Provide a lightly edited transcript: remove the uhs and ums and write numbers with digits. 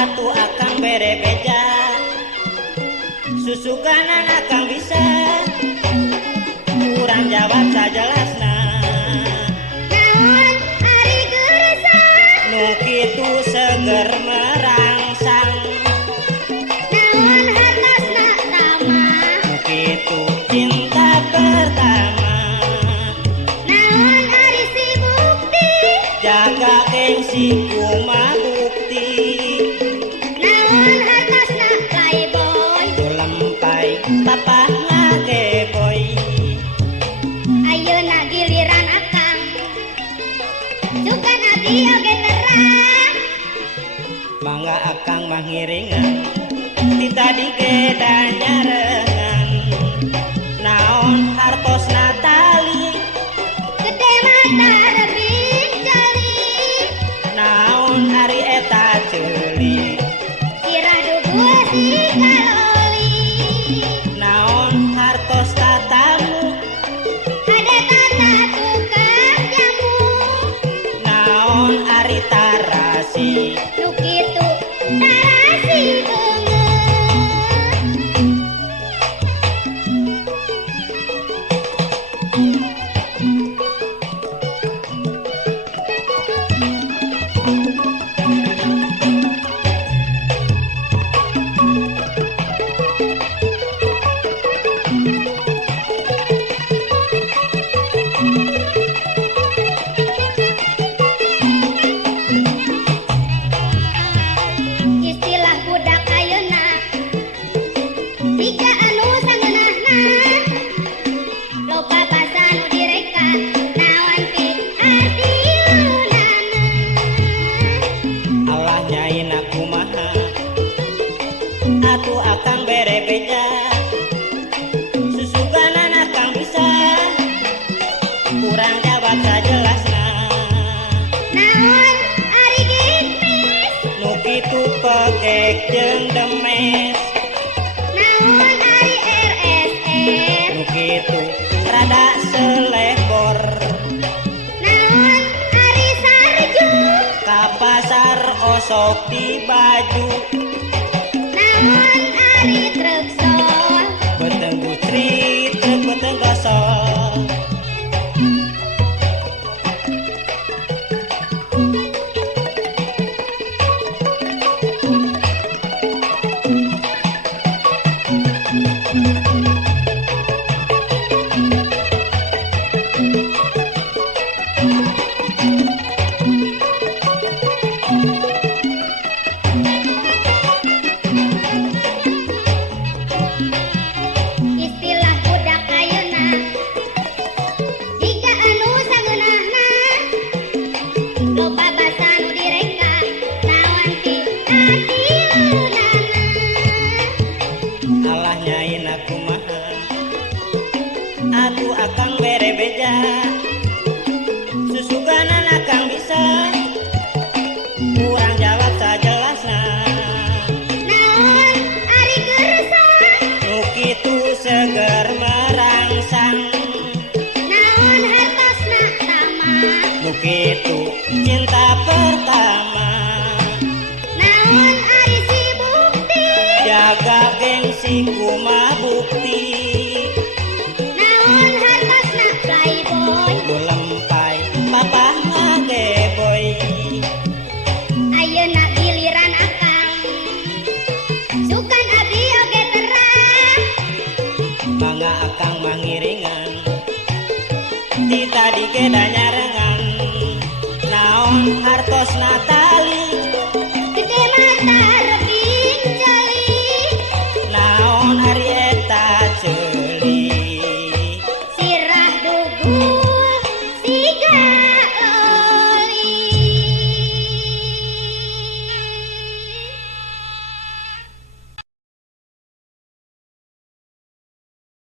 atuh akang bere beja susukanan akang bisa kurang jawab sajelasna naon ari geureusan nu kitu seger merangsang naon hartosna tama nu kitu cinta pertama naon ari si bukti jaga gengsi kumaha bukti naon hartosna playboy lempai papa ngageboy ayeuna giliran akang sukan abdi oge terang mangga akang mah ngiringan ti tadi ge danyarengan naon hartosna tali gede mata rebing jali naon ari eta ceuli sirah dugul si kaloli naon hartos tatamu ada tata tukang jamu naon ari tarasi nu kitu tarasi beungeut istilah budak ayeuna tiga anu sangeunahna loba basa nu direka naon pi arti lunana Allah nyaina kumaha atuh akang bere beja susuganan akang bisa kurang jawab sajelasna naon ari gipis nu kitu pegek jeung demes naon ari RSR nu kitu rada selebor naon ari sarju ka pasar osok di baju naon ari truk sol beteng gutri truk beteng gosol istilah budak ayeuna tiga anu sangeunahna loba basa nu direka naon pi arti lunana Allah nyaina kumaha atuh akang bere beja susuganan akang bisa kurang jawab sajelasna naon ari geureusan nu kitu seger merangsang naon hartosna tama nu kitu cinta pertama naon ari si bukti jaga gengsi kumaha bukti naon hartosna playboy lempai papa ngageboy ayeuna giliran akang sukan abdi oge terang mangga akang mah ngiringan ti tadi ge danyarengan naon hartosna